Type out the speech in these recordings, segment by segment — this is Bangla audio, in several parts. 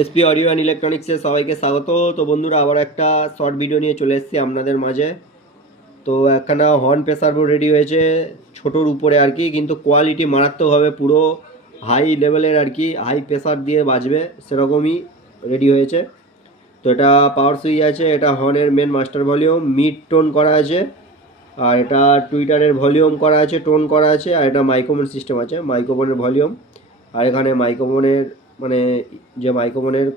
এসপি অডিও অ্যান্ড ইলেকট্রনিক্সে সবাইকে স্বাগত। তো বন্ধুরা, আবার একটা শর্ট ভিডিও নিয়ে চলে এসেছি আপনাদের মাঝে। তো একখানা হর্ন প্রেসার বোর্ড রেডি হয়েছে ছোটোর উপরে আর কি, কিন্তু কোয়ালিটি মারাত্মক হবে, পুরো হাই লেভেলের আর কি, হাই প্রেসার দিয়ে বাজবে সেরকমই রেডি হয়েছে। তো এটা পাওয়ার সুইচ আছে, এটা হর্নের main master volume mid tone করা আছে, আর এটা টুইটারের ভলিউম করা আছে, টোন করা আছে, আর এটা মাইক্রোফোন সিস্টেম আছে, মাইক্রোফোনের ভলিউম। আর এখানে মাইক্রোফোনের মানে যে মাইক্রোফোনের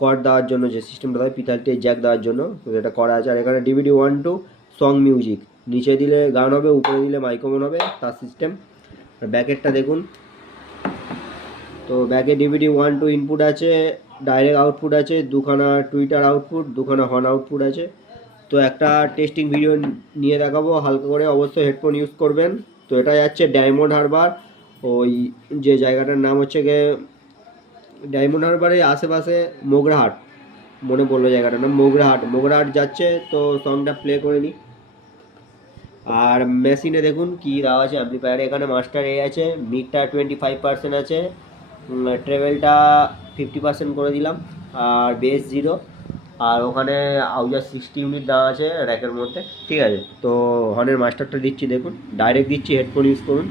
কর্ড দেওয়ার জন্য যে সিস্টেমটা হয় পিতালটি জ্যাক দেওয়ার জন্য, তো এটা করা আছে। আর এখানে DVD 1 2 সং মিউজিক, নিচে দিলে গান হবে, উপরে দিলে মাইক্রোফোন হবে, তার সিস্টেম। আর ব্যাকেটটা দেখুন। তো ব্যাকে DVD 1 2 ইনপুট আছে, ডাইরেক্ট আউটপুট আছে, দুখানা টুইটার আউটপুট, দুখানা হর্ন আউটপুট আছে। তো একটা টেস্টিং ভিডিও নিয়ে দেখাবো হালকা করে, অবশ্যই হেডফোন ইউজ করবেন। তো এটা যাচ্ছে ডায়মন্ড হারবার, ওই যে জায়গাটার নাম হচ্ছে গিয়ে ডায়মন্ড হারবারের আশেপাশে মোগরাহাট, মনে পড়লো জায়গাটার নাম মোগরাহাট যাচ্ছে। তো সংটা প্লে করে নিই। আর মেশিনে দেখুন কি দেওয়া আছে অ্যাম্পলিফায়ারে, এখানে মাস্টার এ আছে, মিডটা 25% আছে, ট্রেভেলটা 50% করে দিলাম, আর বেস 0, আর ওখানে আউজার 60 ইউনিট দেওয়া আছে র্যাকের মধ্যে, ঠিক আছে। তো হর্নের মাস্টারটা দিচ্ছি, দেখুন ডাইরেক্ট দিচ্ছি, হেডফোন ইউজ করুন।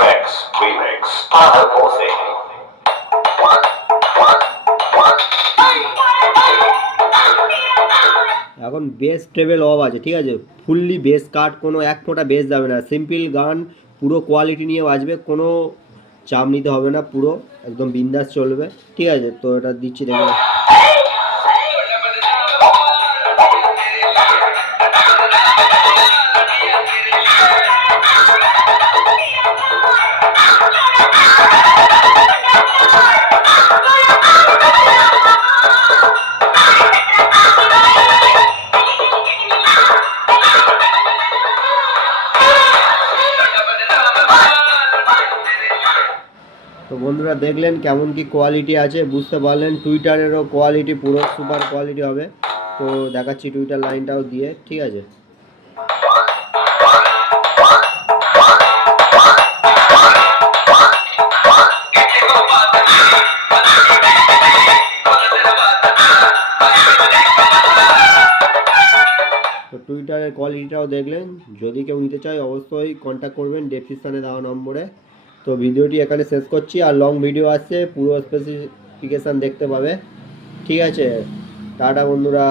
RX Remix Parapose. এখন বেস ট্রেভেল অফ আছে, ঠিক আছে, ফুললি বেস কাট, কোনো এক ফোঁটা বেস যাবে না, সিম্পল গান, পুরো কোয়ালিটি নিয়ে বাজবে, কোনো চাপ নিতে হবে না, পুরো একদম বিন্দাস চলবে, ঠিক আছে। তো এটা দিচ্ছি, দেখুন। তো বন্ধুরা দেখলেন কেমন কি কোয়ালিটি আছে, বুঝতে পারলেন। টুইটারেরও কোয়ালিটি পুরো সুপার কোয়ালিটি হবে। তো দেখাচ্ছি টুইটার লাইনটাও দিয়ে, ঠিক আছে। তো টুইটারের কোয়ালিটিটাও দেখলেন। যদি কেউ নিতে চায় অবশ্যই কন্ট্যাক্ট করবেন ডেসক্রিপশানে দেওয়া নম্বরে। তো ভিডিওটি এখানে শেষ করছি, আর লং ভিডিও আসছে, পুরো স্পেসিফিকেশান দেখতে পাবে, ঠিক আছে। টাটা বন্ধুরা।